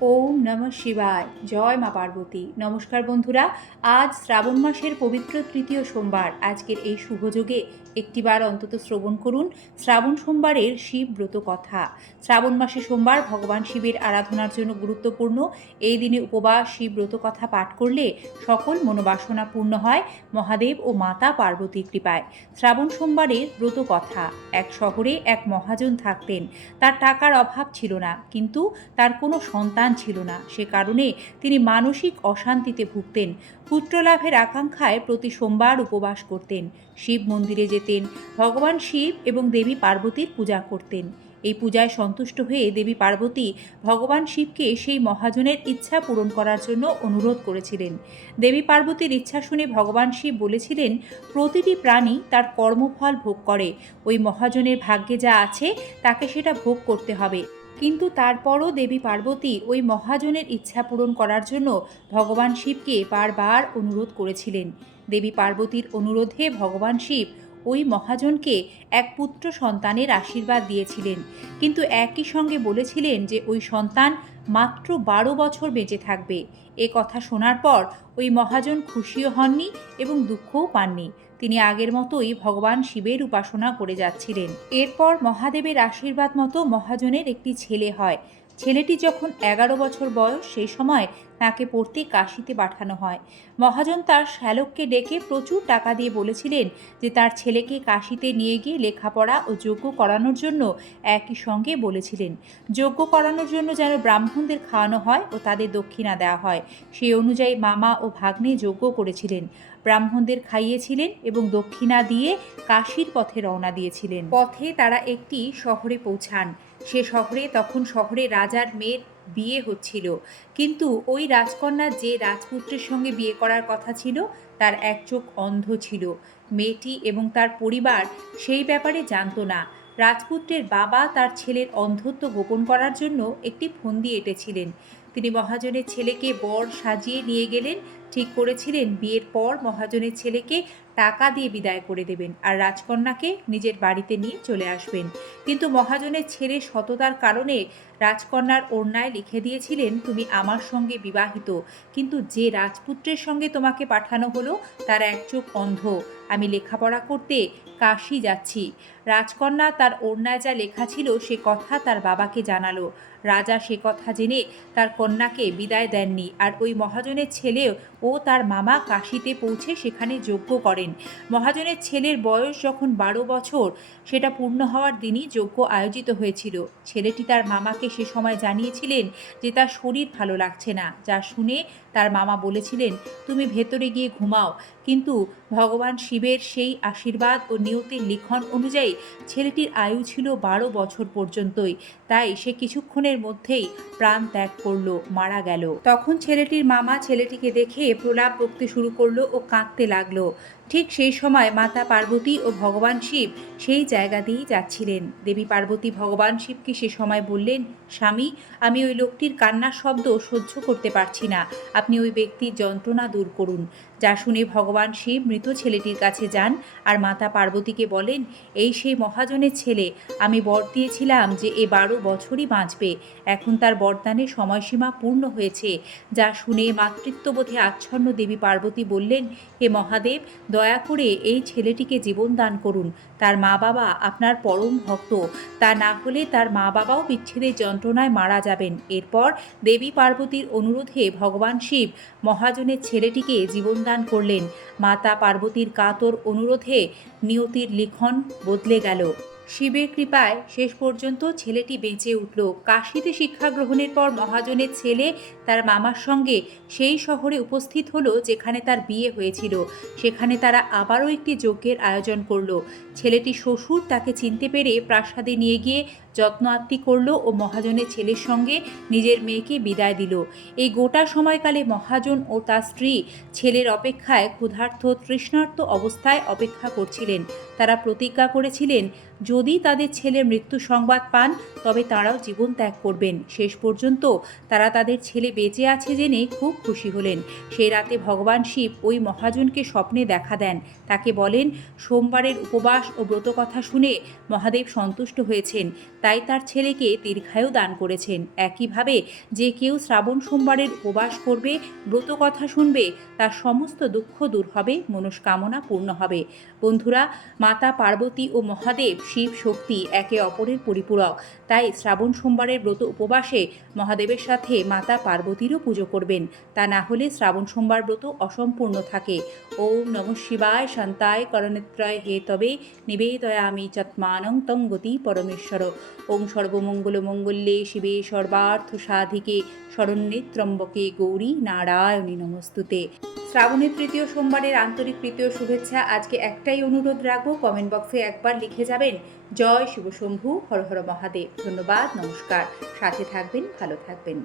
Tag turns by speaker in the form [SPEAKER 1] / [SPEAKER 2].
[SPEAKER 1] ওম নমঃ শিবায়। জয় মা পার্বতী। নমস্কার বন্ধুরা, আজ শ্রাবণ মাসের পবিত্র তৃতীয় সোমবার। আজকের এই শুভযোগে একটিবার অন্তত শ্রবণ করুন। শ্রাবণ সোমবারের শিব ব্রত কথা। শ্রাবণ মাসে সোমবার ভগবান শিবের আরাধনার জন্য গুরুত্বপূর্ণ। এই দিনে উপবাস, শিব ব্রত কথা পাঠ করলে সকল মনোবাসনা পূর্ণ হয়। মহাদেব ও মাতা পার্বতীর কৃপায়। শ্রাবণ সোমবারের ব্রত কথা। এক শহরে এক মহাজন থাকতেন। তার টাকার অভাব ছিল না। কিন্তু তার কোনো সন্তান ছিল না। সে কারণে তিনি মানসিক অশান্তিতে ভুগতেন। পুত্রলাভের আকাঙ্ক্ষায় প্রতি সোমবার উপবাস করতেন। শিব মন্দিরে যেতেন, ভগবান শিব এবং দেবী পার্বতীর পূজা করতেন। এই পূজায় সন্তুষ্ট হয়ে দেবী পার্বতী ভগবান শিবকে সেই মহাজনের ইচ্ছা পূরণ করার জন্য অনুরোধ করেছিলেন। দেবী পার্বতীর ইচ্ছা শুনে ভগবান শিব বলেছিলেন, প্রতিটি প্রাণী তার কর্মফল ভোগ করে। ওই মহাজনের ভাগ্যে যা আছে, তাকে সেটা ভোগ করতে হবে। কিন্তু তারপরও দেবী পার্বতী ওই মহাজনের ইচ্ছা পূরণ করার জন্য ভগবান শিবকে বারবার অনুরোধ করেছিলেন। দেবী পার্বতীর অনুরোধে ভগবান শিব ওই মহাজনকে এক পুত্র সন্তানের আশীর্বাদ দিয়েছিলেন। কিন্তু একই সঙ্গে বলেছিলেন যে ওই সন্তান মাত্র বারো বছর বেঁচে থাকবে। এ কথা শোনার পর ওই মহাজন খুশিও হননি এবং দুঃখও পাননি। তিনি আগের মতোই ভগবান শিবের উপাসনা করে যাচ্ছিলেন। এরপর মহাদেবের আশীর্বাদ মতো মহাজনের একটি ছেলে হয়। ছেলেটি যখন এগারো বছর বয়স, সেই সময় তাকে পড়তে কাশিতে পাঠানো হয়। মহাজন তার শ্যালককে ডেকে প্রচুর টাকা দিয়ে বলেছিলেন যে তার ছেলেকে কাশিতে নিয়ে গিয়ে লেখাপড়া ও যোগ্য করানোর জন্য একই সঙ্গে বলেছিলেন। যোগ্য করানোর জন্য যেন ব্রাহ্মণদের খাওয়ানো হয় ও তাদের দক্ষিণা দেওয়া হয় সেই অনুযায়ী মামা ও ভাগ্নে যোগ্য করেছিলেন। ব্রাহ্মণদের খাইয়েছিলেন এবং দক্ষিণা দিয়ে কাশির পথে রওনা দিয়েছিলেন। পথে তারা একটি শহরে পৌঁছান। সে শহরে তখন শহরে রাজার মেয়ের বিয়ে হচ্ছিল। কিন্তু ওই রাজকন্যা যে রাজপুত্রের সঙ্গে বিয়ে করার কথা ছিল, তার এক চোখ অন্ধ ছিল। মেয়েটি এবং তার পরিবার সেই ব্যাপারে জানতো না। রাজপুত্রের বাবা তার ছেলের অন্ধত্ব গোপন করার জন্য একটি ফন্দি এঁটেছিলেন। তিনি মহাজনের ছেলেকে বর সাজিয়ে নিয়ে গেলেন। ঠিক করেছিলেন। বিয়ের পর মহাজনের ছেলেকে টাকা দিয়ে বিদায় করে দেবেন আর রাজকন্যাকে নিজের বাড়িতে নিয়ে চলে আসবেন। কিন্তু মহাজনের ছেলে সততার কারণে রাজকন্যার অন্যায় লিখে দিয়েছিলেন, তুমি আমার সঙ্গে বিবাহিত, কিন্তু যে রাজপুত্রের সঙ্গে তোমাকে পাঠানো হলো, তার এক চোখ অন্ধ। আমি লেখাপড়া করতে কাশি যাচ্ছি। রাজকন্যা তার অন্যায় যা লেখা ছিল, সে কথা তার বাবাকে জানালো। রাজা সে কথা জেনে তার কন্যাকে বিদায় দেননি আর ওই মহাজনের ছেলেও ও তার মামা কাশিতে পৌঁছে সেখানে যজ্ঞ করেন। মহাজনের ছেলের বয়স যখন বারো বছর, সেটা পূর্ণ হওয়ার দিনই যজ্ঞ আয়োজিত হয়েছিল। ছেলেটি তার মামাকে সে সময় জানিয়েছিলেন যে তার শরীর ভালো লাগছে না, যা শুনে তার মামা বলেছিলেন, তুমি ভেতরে গিয়ে ঘুমাও। কিন্তু ভগবান শিবের সেই আশীর্বাদ ও নিয়তির লিখন অনুযায়ী ছেলেটির আয়ু ছিল বারো বছর পর্যন্তই। তাই সে কিছুক্ষণের মধ্যেই প্রাণ ত্যাগ করল, মারা গেল। তখন ছেলেটির মামা ছেলেটিকে দেখে প্রলাপ বকতে শুরু করল ও কাঁদতে লাগল। ঠিক সেই সময় মাতা পার্বতী ও ভগবান শিব সেই জায়গা দিয়েই যাচ্ছিলেন। দেবী পার্বতী ভগবান শিবকে সে সময় বললেন, স্বামী, আমি ওই লোকটির কান্নার শব্দ সহ্য করতে পারছি না। আপনি ওই ব্যক্তির যন্ত্রণা দূর করুন। যা শুনে ভগবান শিব মৃত ছেলেটির কাছে যান আর মাতা পার্বতীকে বলেন, এই সেই মহাজনের ছেলে, আমি বর দিয়েছিলাম যে এ বারো বছরই বাঁচবে। এখন তার বরদানের সময়সীমা পূর্ণ হয়েছে। যা শুনে মাতৃত্ববোধে আচ্ছন্ন দেবী পার্বতী বললেন, হে মহাদেব, দয়া করে এই ছেলেটিকে জীবন দান করুন। তার মা বাবা আপনার পরম ভক্ত। তা না হলে তার মা বাবাও বিচ্ছেদের যন্ত্রণায় মারা যাবেন। এরপর দেবী পার্বতীর অনুরোধে ভগবান শিব মহাজনের ছেলেটিকে জীবনদান করলেন। মাতা পার্বতীর কাতর অনুরোধে নিয়তির লিখন বদলে গেল। শিবের কৃপায় শেষ পর্যন্ত ছেলেটি বেঁচে উঠল। কাশিতে শিক্ষা গ্রহণের পর মহাজনের ছেলে তার মামার সঙ্গে সেই শহরে উপস্থিত হলো যেখানে তার বিয়ে হয়েছিল। সেখানে তারা আবারও একটি যজ্ঞের আয়োজন করল। ছেলেটি শ্বশুর তাকে চিনতে পেরে প্রাসাদে নিয়ে গিয়ে যত্ন আত্মি করল ও মহাজনের ছেলের সঙ্গে নিজের মেয়েকে বিদায় দিল। এই গোটা সময়কালে মহাজন ও তার স্ত্রী ছেলের অপেক্ষায় ক্ষুধার্থ তৃষ্ণার্ত অবস্থায় অপেক্ষা করছিলেন। তারা প্রতিজ্ঞা করেছিলেন, যদি তাদের ছেলের মৃত্যু সংবাদ পান, তবে তারাও জীবন ত্যাগ করবেন। শেষ পর্যন্ত তারা তাদের ছেলে বেঁচে আছে জেনে খুব খুশি হলেন। সেই রাতে ভগবান শিব ওই মহাজনকে স্বপ্নে দেখা দেন। তাকে বলেন, সোমবারের উপবাস ও ব্রত কথা শুনে মহাদেব সন্তুষ্ট হয়েছেন। তাই তার ছেলেকে দীর্ঘায়ু দান করেছেন। একইভাবে যে কেউ শ্রাবণ সোমবারের উপবাস করবে, ব্রত কথা শুনবে, তার সমস্ত দুঃখ দূর হবে, মনস্কামনা পূর্ণ হবে। বন্ধুরা, মাতা পার্বতী ও মহাদেব শিব শক্তি একে অপরের পরিপূরক। তাই শ্রাবণ সোমবারের ব্রত উপবাসে মহাদেবের সাথে মাতা পার্বতীরও পুজো করবেন। তা না হলে শ্রাবণ সোমবার ব্রত অসম্পূর্ণ থাকে। ওম নম শিবায় শান্তায় করণেত্রয় হে তবে নিবেদয়ামি চত্মানং তং গতি পরমেশ্বর। ওম সর্বমঙ্গল মঙ্গল্যে শিবে সর্বার্থ সাধিকে শরণ্যে ত্রম্বকে গৌরী নারায়ণী নমস্তুতে। শ্রাবণের তৃতীয় সোমবারের আন্তরিক তৃতীয় শুভেচ্ছা। আজকে একটাই অনুরোধ রাখব কমেন্ট বক্সে একবার লিখে যাবেন, জয় শিবশম্ভু, হর হর মহাদেব। ধন্যবাদ, নমস্কার। সাথে থাকবেন, ভালো থাকবেন।